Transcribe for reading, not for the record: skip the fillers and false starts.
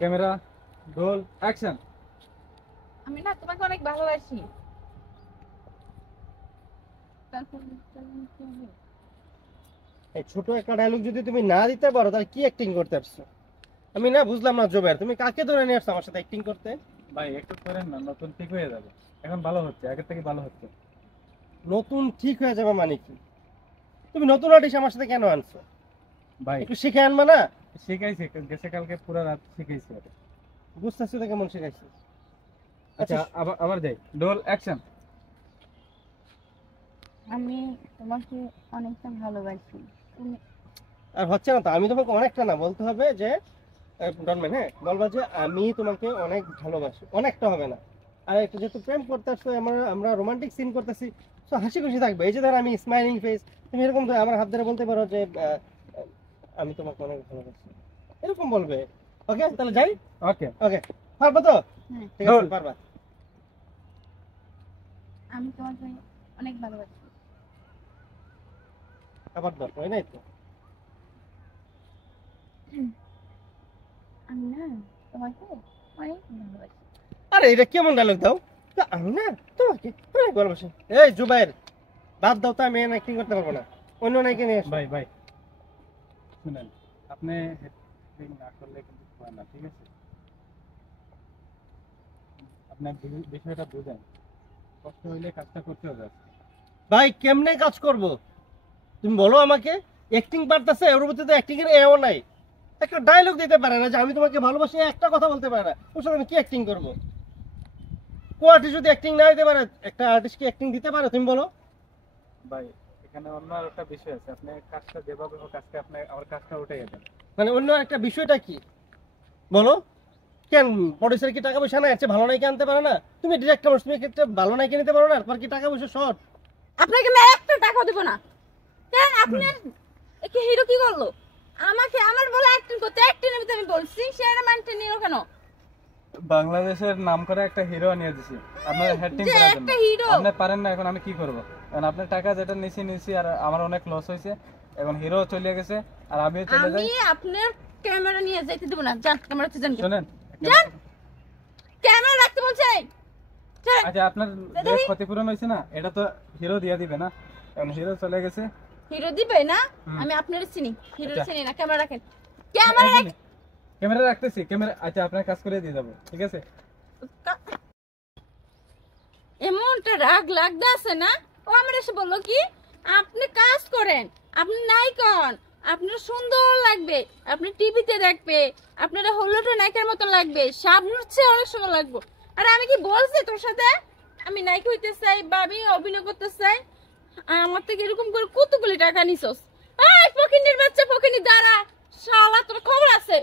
Camera, role, action. আমি না তোমাকে অনেক ভালোবাসি। এই ছোট একটা ডায়লগ যদি তুমি না দিতে পারো তাহলে কি অ্যাক্টিং করতে পারছো? আমি না বুঝলাম না জোবের, তুমি কাকে ধরে নিয়ে আসছো আমার সাথে অ্যাক্টিং করতে? ভাই একটু করেন না, নতুন ঠিক হয়ে যাবে। এখন ভালো হচ্ছে, আগের থেকে ভালো হচ্ছে। নতুন ঠিক হয়ে যাবে মানে কি? তুমি নতুন আর্টিস্ট আমার সাথে কেন আনছো? ভাই একটু শিখে আনবা না? শিখাইছে, গেছে কালকে পুরো রাত শিখাইছে। বুঝতেছি তো কেমন শিখাইছিস। আচ্ছা, আবার আবার যাই, রোল, অ্যাকশন। আমি তোমাকে অনেকটা ভালোবাসি। তুমি আর হচ্ছে না তো, আমি তোমাকে অনেকটা না বলতে হবে যে ডনম্যান, হ্যাঁ বলবা যে আমি তোমাকে অনেক ভালোবাসি, অনেকটা হবে না। আর একটু যেহেতু প্রেম করতেছো, আমরা রোমান্টিক সিন করতেছি, তো হাসি খুশি থাকবে। এই যে ধর আমি স্মাইলিং ফেস, তুমি এরকম আমার হাত ধরে বলতে পারো যে আমি তোমাকে অনেক ভালোবাসি, এরকম বলবে। ওকে তাহলে যাই। ওকে। ওকে, পারবো তো? হ্যাঁ, ঠিক আছে, পারবা। আমি তোমাকে অনেক ভালোবাসি। আবার দরকার হয় নাই তো। আমি না তোমাকে অনেক ভালোবাসি। আরে এটা কেমন ডায়লগ দাও? তা আমি না তোমাকে অনেক ভালোবাসি। এই জুবাইর, বাদ দাও তো, আমি অ্যাক্টিং করতে পারবো না, অন্য নায়িকা নিয়ে আসো। ভাই ভাই শুনেন, আপনি হেডফোন না করলে কিন্তু হয় না, ঠিক আছে? আপনার বিষয়টা বুঝেন, কষ্ট হইলে কাজটা করতে হবে। ভাই কেমনে কাজ করব তুমি বলো আমাকে? অ্যাক্টিং পারতেছে, ওর মধ্যে তো অ্যাক্টিং এর এও নাই। একটা ডায়লগ দিতে পারে না যে আমি তোমাকে ভালোবাসি, একটা কথা বলতে পারে না, ওর সাথে আমি কি অ্যাক্টিং করব? কো আর্টিস্ট যদি অ্যাক্টিং না দিতে পারে, একটা আর্টিস্ট কি অ্যাক্টিং দিতে পারে তুমি বলো? ভাই এখানে অন্য একটা বিষয় আছে, আপনি কাজটা যেভাবে হোক আজকে আপনি আমার কাজটা উঠে যাবেন। মানে অন্য একটা বিষয়টা কি বলো? কেন প্রডিউসার কি টাকা পয়সা নাই, আছে ভালো নায়িকা আনতে পারে না? তুমি ডিরেক্টর, তুমি ক্ষেত্রে ভালো নায়িকা নিতে পারো না? তোমার কি টাকা পয়সা শর্ট? আপনাকে আমি একটা টাকা দেব না। কেন আপনার কি হিরো কি করলো? আমাকে আমার বলে অ্যাক্টিং করতে, অ্যাক্টিং এর ভিতরে আমি বলছি সেটা মানতে নিল কেন? বাংলাদেশের নাম করে একটা হিরো নিয়ে দিছি আপনার হেডিং যে করার জন্য। একটা হিরো আপনি পারেন না, এখন আমি কি করব? কারণ আপনার টাকা যেটা নিছি আর আমার অনেক লস হয়েছে, এখন হিরো চলে গেছে আর আমিও চলে যাই। আমি আপনার ক্যামেরা নিয়ে যেতে দেব না। যান ক্যামেরাতে যান। শুনেন, যান, ক্যামেরা রাখতে বলছি। চল। আচ্ছা আপনার যে ক্ষতিপূরণ হয়েছে না, এটা তো হিরো দিয়ে দিবে না? এখন হিরো চলে গেছে। হিরো দিবে না? আমি আপনার চিনি, হিরো চিনি না। ক্যামেরা রাখেন, ক্যামেরা রাখ। ক্যামেরা রাখতেছি, ক্যামেরা। আচ্ছা আপনার কাজ করে দিয়ে যাবো, ঠিক আছে? এমনটা রাগ লাগতে আছে না? ও আমার এসে বললো কি আপনি কাজ করেন, আপনি নায়িকন, আপনার সুন্দর লাগবে, আপনি টিভিতে দেখবে, আপনারা হলুদ নায়িকার মতো লাগবে, শাবনুর চেয়ে অনেক সুন্দর লাগবে। আর আমি কি বলছি তোর সাথে আমি নায়িকা হইতে চাই বা আমি অভিনয় করতে চাই? আমার থেকে এরকম করে কতগুলি টাকা নিছস? এই ফকিন্নির বাচ্চা, ফকিন্নি দাঁড়া, শালা তোর খবর আছে।